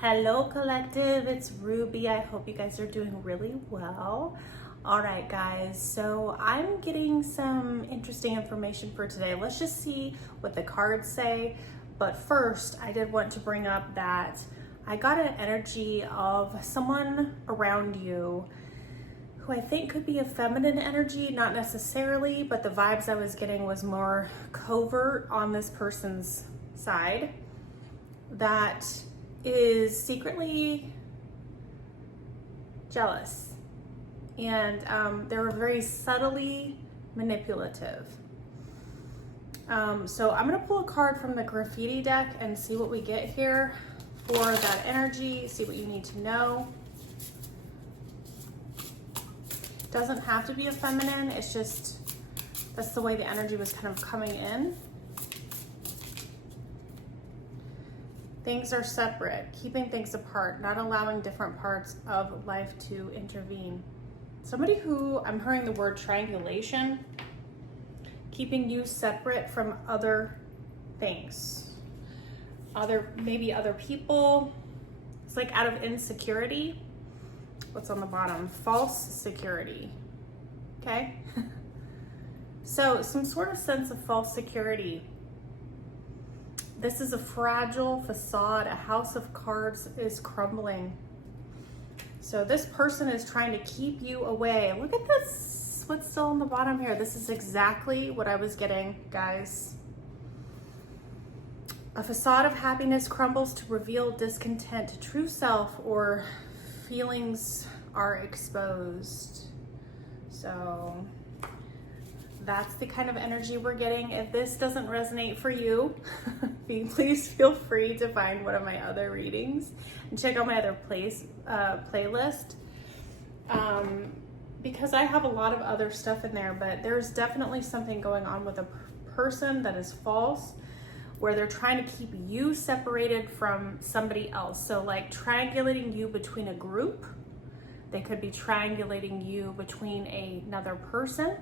Hello collective, it's Ruby. I hope you guys are doing really well. All right guys, so I'm getting some interesting information for today. Let's just see what the cards say. But first, I did want to bring up that I got an energy of someone around you who I think could be a feminine energy, not necessarily, but the vibes I was getting was more covert on this person's side that is secretly jealous, and they were very subtly manipulative. So I'm gonna pull a card from the graffiti deck and see what we get here for that energy, see what you need to know. Doesn't have to be a feminine, it's just that's the way the energy was kind of coming in. Things are separate, keeping things apart, not allowing different parts of life to intervene. Somebody who, I'm hearing the word triangulation, keeping you separate from other things, maybe other people. It's like out of insecurity. What's on the bottom? False security, okay? So some sort of sense of false security. This is a fragile facade. A house of cards is crumbling. So this person is trying to keep you away. Look at this, what's still on the bottom here. This is exactly what I was getting, guys. A facade of happiness crumbles to reveal discontent. True self or feelings are exposed. So that's the kind of energy we're getting. If this doesn't resonate for you, please feel free to find one of my other readings and check out my other playlist. Because I have a lot of other stuff in there, but there's definitely something going on with a person that is false, where they're trying to keep you separated from somebody else. So like triangulating you between a group. They could be triangulating you between another person.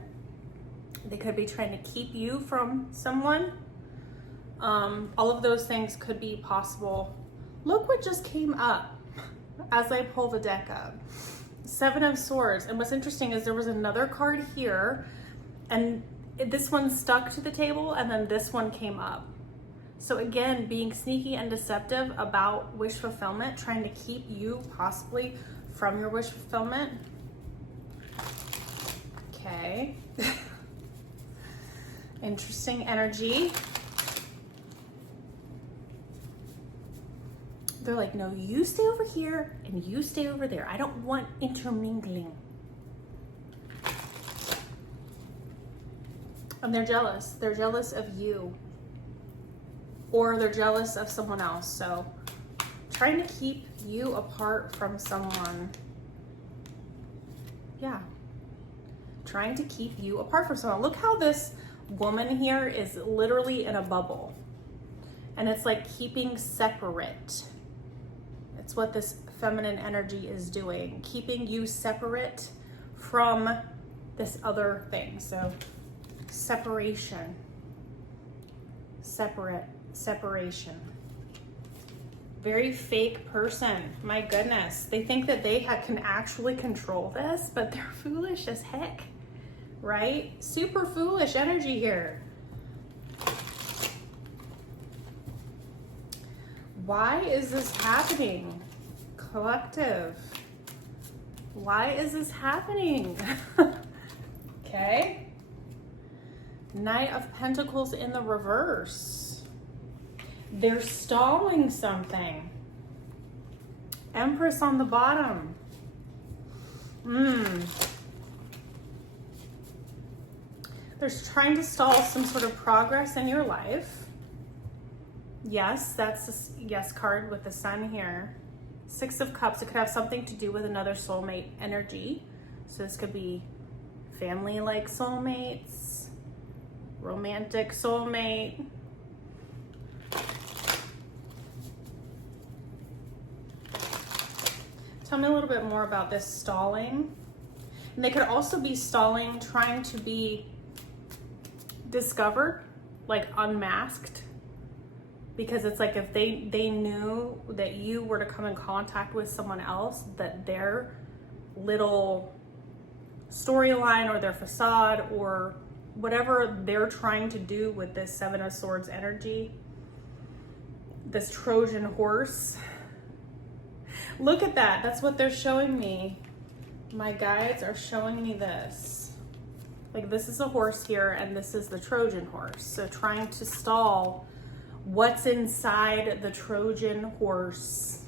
They could be trying to keep you from someone. All of those things could be possible. Look what just came up as I pull the deck up. Seven of Swords. And what's interesting is there was another card here, and this one stuck to the table, and then this one came up. So again, being sneaky and deceptive about wish fulfillment, trying to keep you possibly from your wish fulfillment. Okay. Interesting energy. They're like, no, you stay over here and you stay over there. I don't want intermingling. And they're jealous. They're jealous of you. Or they're jealous of someone else. So trying to keep you apart from someone. Yeah. Trying to keep you apart from someone. Look how this woman here is literally in a bubble, and it's like keeping separate. It's what this feminine energy is doing, keeping you separate from this other thing. So separation, separation. Very fake person. My goodness, they think that they can actually control this, but they're foolish as heck. Right? Super foolish energy here. Why is this happening? Collective. Why is this happening? Okay. Knight of Pentacles in the reverse. They're stalling something. Empress on the bottom. They're trying to stall some sort of progress in your life. Yes, that's a yes card with the sun here. Six of Cups, it could have something to do with another soulmate energy. So this could be family-like soulmates, romantic soulmate. Tell me a little bit more about this stalling. And they could also be stalling, trying to be discovered, like unmasked, because it's like if they knew that you were to come in contact with someone else, that their little storyline or their facade or whatever they're trying to do with this Seven of Swords energy, this Trojan horse. Look at that. That's what they're showing me. My guides are showing me this. Like, this is a horse here, and this is the Trojan horse. So trying to stall what's inside the Trojan horse.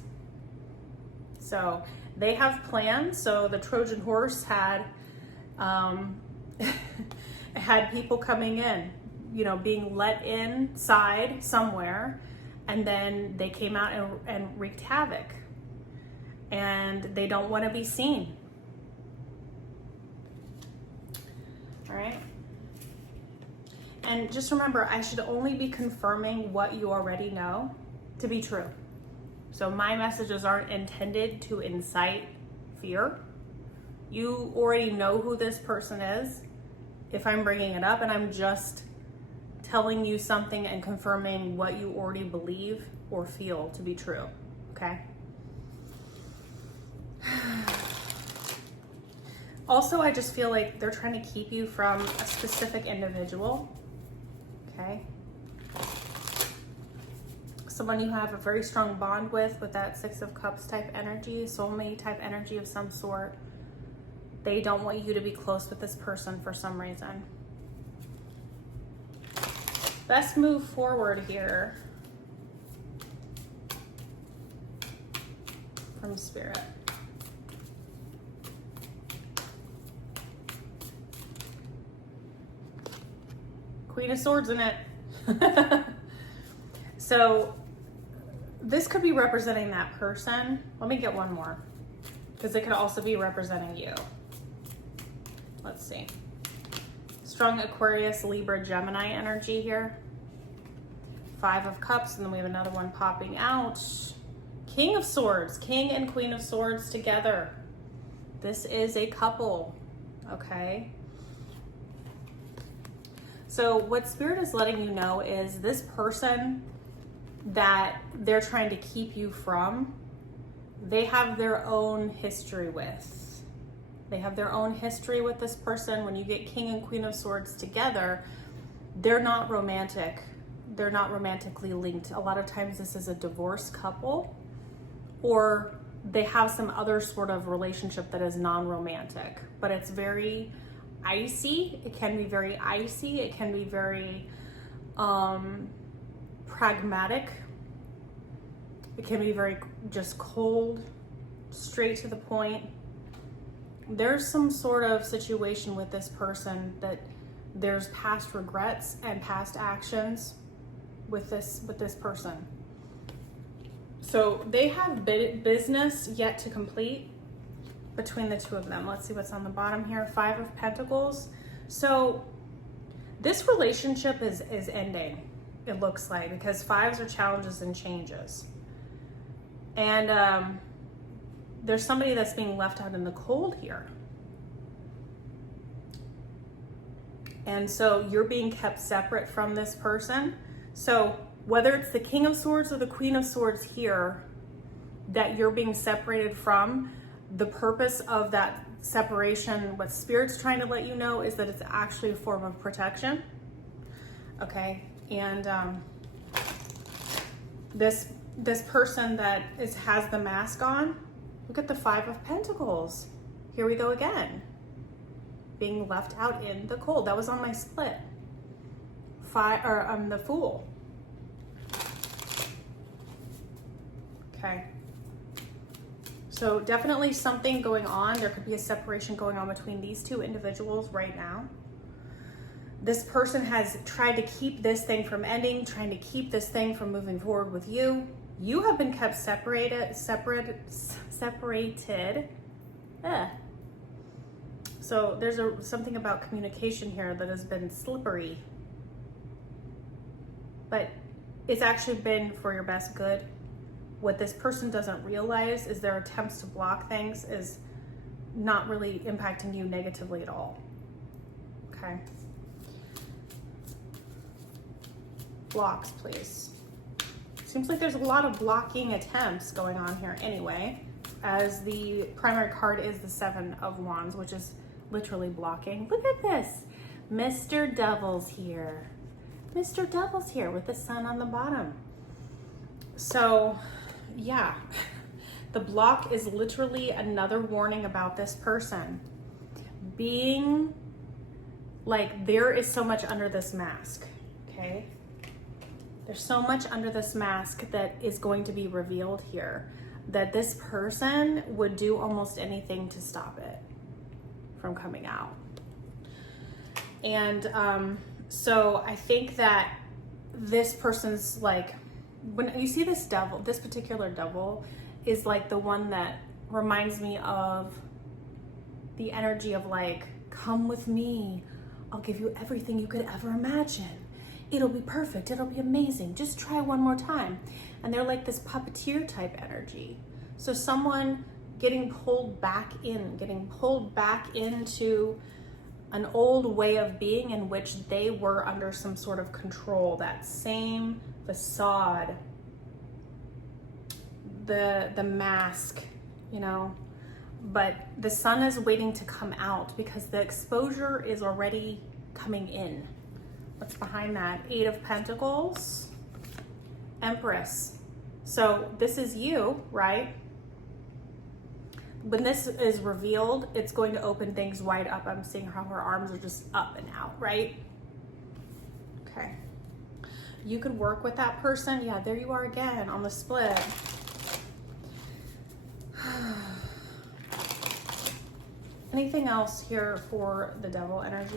So they have plans. So the Trojan horse had had people coming in, you know, being let inside somewhere, and then they came out and wreaked havoc, and they don't want to be seen. All right. And just remember, I should only be confirming what you already know to be true. So my messages aren't intended to incite fear. You already know who this person is if I'm bringing it up, and I'm just telling you something and confirming what you already believe or feel to be true, okay? Also, I just feel like they're trying to keep you from a specific individual, okay? Someone you have a very strong bond with that Six of Cups type energy, soulmate type energy of some sort. They don't want you to be close with this person for some reason. Best move forward here from Spirit. Queen of Swords in it. So this could be representing that person. Let me get one more, because it could also be representing you. Let's see. Strong Aquarius, Libra, Gemini energy here. Five of Cups, and then we have another one popping out. King of Swords, King and Queen of Swords together. This is a couple, okay? So what Spirit is letting you know is this person that they're trying to keep you from, they have their own history with. They have their own history with this person. When you get King and Queen of Swords together, they're not romantic. They're not romantically linked. A lot of times this is a divorced couple, or they have some other sort of relationship that is non-romantic, but it's very icy. It can be very icy. It can be very pragmatic. It can be very just cold, straight to the point. There's some sort of situation with this person that there's past regrets and past actions with this person. So they have business yet to complete between the two of them. Let's see what's on the bottom here. Five of Pentacles. So this relationship is ending, it looks like, because fives are challenges and changes. And there's somebody that's being left out in the cold here. And so you're being kept separate from this person. So whether it's the King of Swords or the Queen of Swords here that you're being separated from, the purpose of that separation, what Spirit's trying to let you know, is that it's actually a form of protection. Okay, and this person that has the mask on, look at the Five of Pentacles. Here we go again. Being left out in the cold. That was on my split. The Fool. Okay. So definitely something going on. There could be a separation going on between these two individuals right now. This person has tried to keep this thing from ending, trying to keep this thing from moving forward with you. You have been kept separated. So there's something about communication here that has been slippery, but it's actually been for your best good. What this person doesn't realize is their attempts to block things is not really impacting you negatively at all. Okay. Blocks, please. Seems like there's a lot of blocking attempts going on here anyway, as the primary card is the Seven of Wands, which is literally blocking. Look at this. Mr. Devil's here. Mr. Devil's here with the sun on the bottom. So, yeah. The block is literally another warning about this person. Being like, there is so much under this mask, okay? There's so much under this mask that is going to be revealed here that this person would do almost anything to stop it from coming out. And so I think that this person's like, when you see this devil, this particular devil is like the one that reminds me of the energy of like, come with me. I'll give you everything you could ever imagine. It'll be perfect. It'll be amazing. Just try one more time. And they're like this puppeteer type energy. So someone getting pulled back into an old way of being in which they were under some sort of control, that same facade, the mask, you know, but the sun is waiting to come out because the exposure is already coming in. What's behind that? Eight of Pentacles, Empress. So this is you, right? When this is revealed, it's going to open things wide up. I'm seeing how her arms are just up and out, right? Okay. You could work with that person. Yeah, there you are again on the split. Anything else here for the devil energy?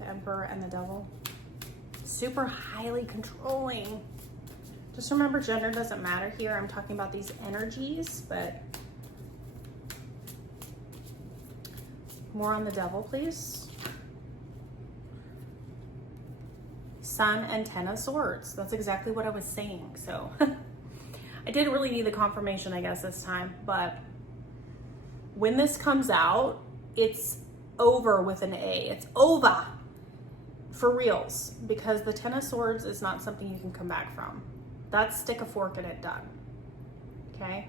The Emperor and the Devil. Super highly controlling. Just remember, gender doesn't matter here. I'm talking about these energies, but more on the Devil, please. Sun and Ten of Swords. That's exactly what I was saying. So I didn't really need the confirmation, I guess, this time, but when this comes out, it's over with an A. It's over. For reals, because the Ten of Swords is not something you can come back from. That's stick a fork in it, done. Okay?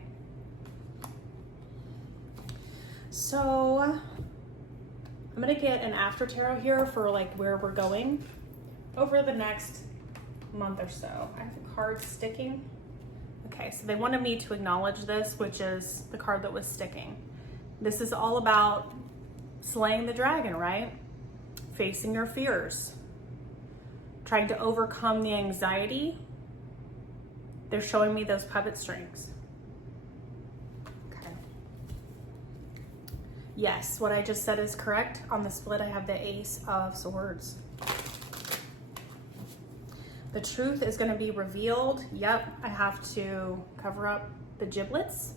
So, I'm gonna get an after tarot here for like where we're going over the next month or so. I have the card sticking. Okay, so they wanted me to acknowledge this, which is the card that was sticking. This is all about slaying the dragon, right? Facing your fears. Trying to overcome the anxiety. They're showing me those puppet strings. Okay. Yes, what I just said is correct. On the split, I have the Ace of Swords. The truth is going to be revealed. Yep, I have to cover up the giblets.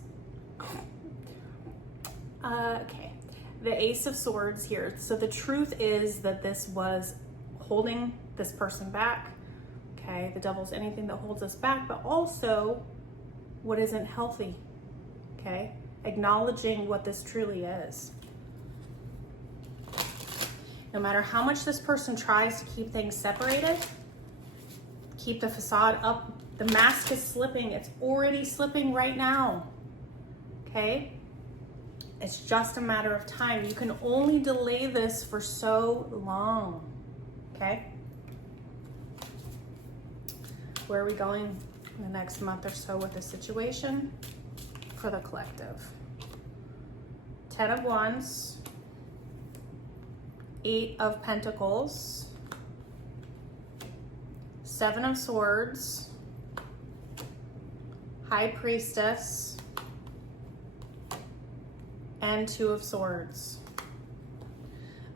Okay, the Ace of Swords here. So the truth is that this was holding this person back. Okay, the devil's anything that holds us back, but also what isn't healthy. Okay, acknowledging what this truly is. No matter how much this person tries to keep things separated, keep the facade up, the mask is slipping. It's already slipping right now. Okay, it's just a matter of time. You can only delay this for so long. Okay, where are we going in the next month or so with this situation for the collective? Ten of Wands, Eight of Pentacles, Seven of Swords, High Priestess, and Two of Swords.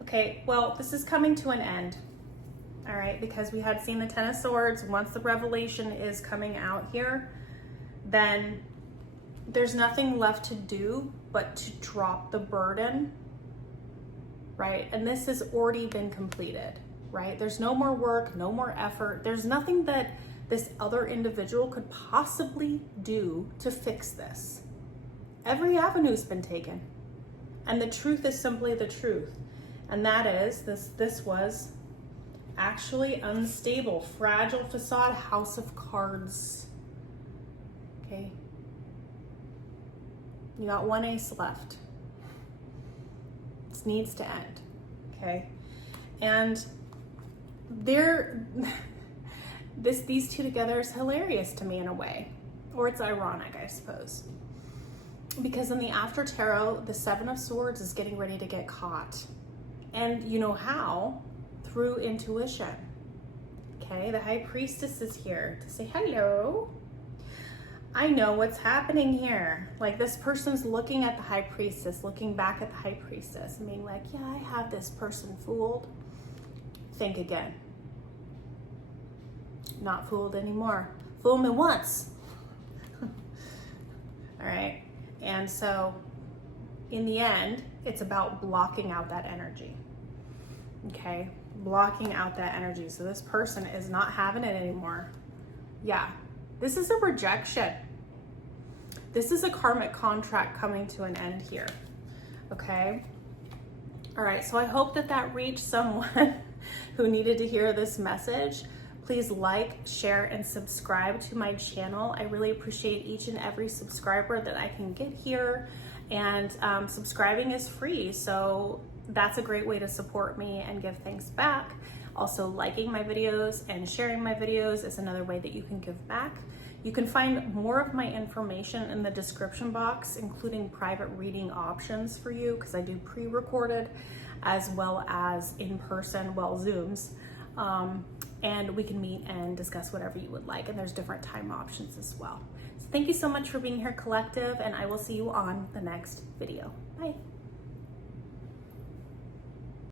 Okay, well, this is coming to an end. All right, because we had seen the Ten of Swords. Once the revelation is coming out here, then there's nothing left to do but to drop the burden, right? And this has already been completed, right? There's no more work, no more effort. There's nothing that this other individual could possibly do to fix this. Every avenue's been taken. And the truth is simply the truth. And that is, this was Actually unstable, fragile facade, House of Cards. Okay. You got one ace left. This needs to end. Okay. And these two together is hilarious to me in a way. Or it's ironic, I suppose. Because in the After Tarot, the Seven of Swords is getting ready to get caught. And you know how? Through intuition. Okay, the High Priestess is here to say hello. I know what's happening here. Like, this person's looking at the High Priestess, looking back at the High Priestess and being like, yeah, I have this person fooled. Think again. Not fooled anymore. Fool me once. All right. And so in the end, it's about blocking out that energy. Okay. Blocking out that energy. So this person is not having it anymore. Yeah. This is a rejection. This is a karmic contract coming to an end here. Okay. All right. So I hope that reached someone who needed to hear this message. Please like, share, and subscribe to my channel. I really appreciate each and every subscriber that I can get here. And subscribing is free, so that's a great way to support me and give things back. Also, liking my videos and sharing my videos is another way that you can give back. You can find more of my information in the description box, including private reading options for you, because I do pre-recorded as well as in person, well, Zooms. And we can meet and discuss whatever you would like. And there's different time options as well. So thank you so much for being here, collective, and I will see you on the next video. Bye.